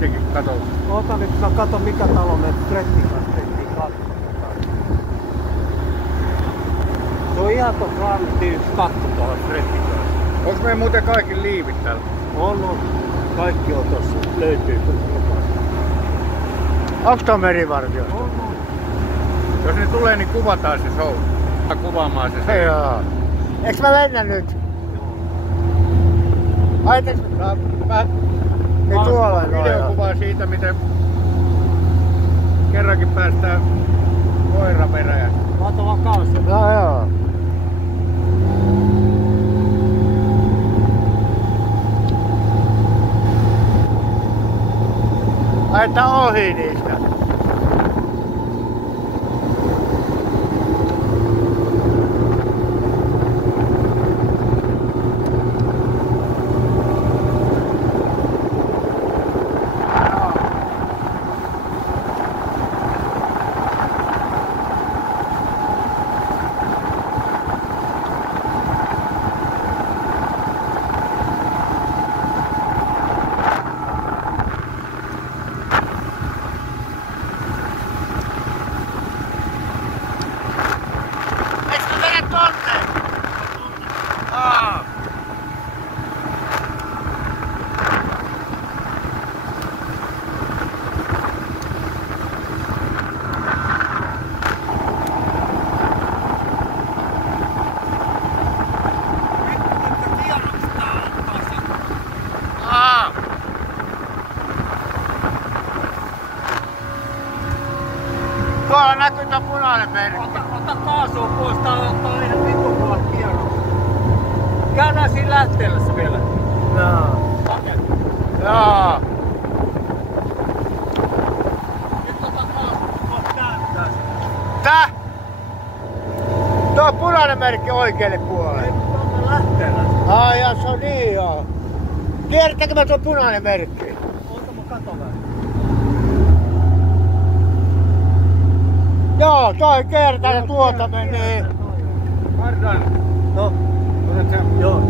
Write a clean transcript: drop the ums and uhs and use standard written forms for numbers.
Sekin kato. Ota nyt, mä katon mikä talo me Fredin kanssa tehtiin katsotaan. Se on ihan tuossa raannettiin yksi katto tuohon Fredin kanssa. Onks meillä muuten kaikki liivit täällä? On. Kaikki on tossa. Löytyy kyllä jokaista. Onks tää merivartio? On. Jos ne tulee, niin kuvataan se show. Kuvaamaan se. Joo. Eiks mä mennä nyt? Aiteks mä... Niin tuolla videokuvaa siitä, miten kerrankin päästään koiraperään. Laita vaan kanssa. No joo. Aita ohi niistä. Tuolla näkyy tää punainen merkki. Ota kaasua pois, tää on ihan vitun kovat kierrot. Käydään siinä lähteellässä vielä. Joo. Okei. Joo. Nyt ota kaasua pois, kääntää sitä. Tää? Tuo punainen merkki oikealle puolelle. Ei, mutta on lähteellä. Ai ja se on niin joo. Tiedättekö mä tuo punainen merkki? Ota mä katon vähän. Joo, toi kertaa tuota menee. Pardon. No, Otat sä joo.